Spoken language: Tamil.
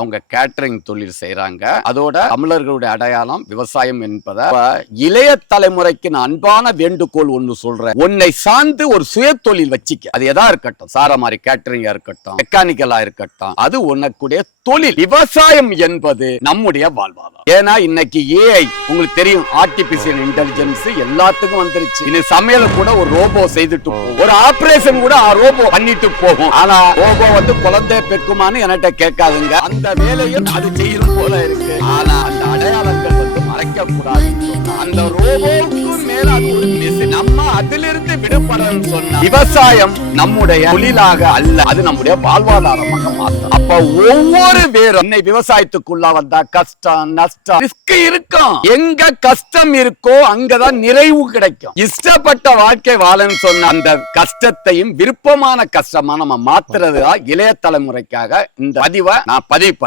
அவங்க கேட்டரிங் தொழில் செய்கிறாங்க அதோட தமிழர்களுடைய அடையாளம் விவசாயம் என்பத இளைய தலைமுறைக்கு நான் அன்பான வேண்டுகோள் ஒண்ணு சொல்றேன். உன்னை சார்ந்து ஒரு சுய தொழில் வச்சிக்க. அது எதா இருக்கட்டும். சாரமாரி கேட்டரிங்கா இருக்கட்டும். மெக்கானிக்கலா இருக்கட்டும். அது உனக்குடைய தொழில். விவசாயம் என்பது நம்முடைய வாழ்வாதாரம். ஏன்னா இன்னைக்கு ஏஐ உங்களுக்கு தெரியும் ஆர்டிபிஷியல் இன்டெலிஜென்ஸ் எல்லாத்துக்கும் வந்துருச்சு. இனி சமையல கூட ஒரு ரோபோ செய்துட்டு போகும் ஒரு ஆபரேஷன் கூட ரோபோ பண்ணிட்டு போகும். ஆனா ரோபோ வந்து குழந்தை பெக்குமான்னு என்கிட்ட கேட்காதுங்க. அந்த வேலையும் அது செய்யும் போல இருக்கு. ஆனா அந்த அடையாளங்கள் வந்து மறைக்க கூடாது அந்த ரோபோவுக்கு மேல அது விவசாயம் நம்முடைய தொழிலாக அல்ல அது நம்முடைய வாழ்வாதாரமாக மாற்றும். அப்ப ஒவ்வொரு பேரும் விவசாயத்துக்குள்ள வந்தா கஷ்டம் நஷ்டம் ரிஸ்க் இருக்கும். எங்க கஷ்டம் இருக்கோ அங்கதான் நிறைவு கிடைக்கும். இஷ்டப்பட்ட வாழ்க்கை வாழன்னு சொன்ன அந்த கஷ்டத்தையும் விருப்பமான கஷ்டமா நம்ம மாத்துறதுதான் இளைய தலைமுறைக்காக இந்த பதிவை நான் பதிவு பண்ணேன்.